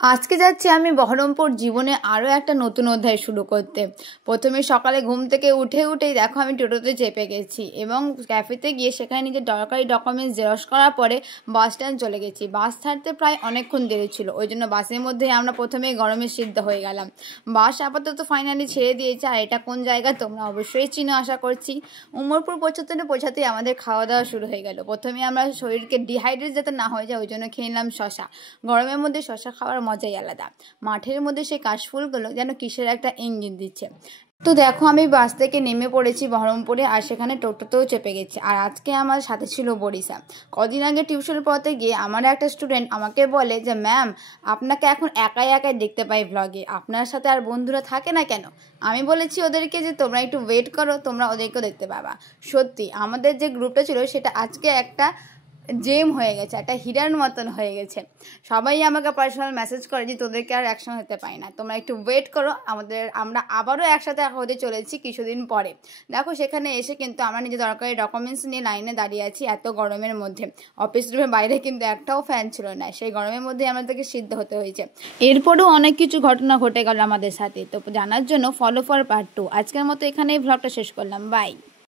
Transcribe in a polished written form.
আজকে যাচ্ছি আমি বহরমপুর জীবনে আরও একটা নতুন অধ্যায় শুরু করতে। প্রথমে সকালে ঘুম থেকে উঠেই দেখো আমি টোটোতে চেপে গেছি এবং ক্যাফেতে গিয়ে সেখানে নিজের দরকারি ডকুমেন্টস জেরক্স করার পরে বাস স্ট্যান্ড চলে গেছি। বাস ছাড়তে প্রায় অনেকক্ষণ দেরি ছিল, ওই জন্য বাসের মধ্যেই আমরা প্রথমেই গরমে সিদ্ধ হয়ে গেলাম। বাস আপাতত ফাইনালি ছেড়ে দিয়েছে। আর এটা কোন জায়গা তোমরা অবশ্যই চিনো আশা করছি। উমরপুর পৌঁছাতেই আমাদের খাওয়া দাওয়া শুরু হয়ে গেল। প্রথমে আমরা শরীরকে ডিহাইড্রেট যাতে না হয়ে যায় ওই জন্য খেয়ে নিলাম শশা। গরমের মধ্যে শশা খাওয়ার মজাই আলাদা। মাঠের মধ্যে সেই কাশফুলগুলো যেন কিসের একটা ইঞ্জিন দিচ্ছে। তো দেখো আমি বাস থেকে নেমে পড়েছি বহরমপুরে, আর সেখানে টোটোতেও চেপে গেছি। আর আজকে আমার সাথে ছিল বরিশা। কদিন আগে টিউশন পড়াতে গিয়ে আমার একটা স্টুডেন্ট আমাকে বলে যে ম্যাম, আপনাকে এখন একাই একাই দেখতে পাই ব্লগে, আপনার সাথে আর বন্ধুরা থাকে না কেন? আমি বলেছি ওদেরকে যে তোমরা একটু ওয়েট করো, তোমরা ওদেরকেও দেখতে পাবা। সত্যি আমাদের যে গ্রুপটা ছিল সেটা আজকে একটা জেম হয়ে গেছে, একটা হিরার মতন হয়ে গেছে। সবাই আমাকে পার্সোনাল মেসেজ করে যে তোদেরকে আর একসঙ্গে হতে পারি না, তোমরা একটু ওয়েট করো, আমরা আবারও একসাথে হতে চলেছি কিছুদিন পরে। দেখো সেখানে এসে কিন্তু আমরা নিজের দরকারি ডকুমেন্টস নিয়ে লাইনে দাঁড়িয়ে আছি এত গরমের মধ্যে। অফিস রুমের বাইরে কিন্তু একটাও ফ্যান ছিল না, সেই গরমের মধ্যে আমাদেরকে সিদ্ধ হতে হয়েছে। এরপরেও অনেক কিছু ঘটনা ঘটে গেল আমাদের সাথে। তো জানার জন্য ফলো ফর পার্ট 2। আজকের মতো এখানেই ভ্লগটা শেষ করলাম। বাই।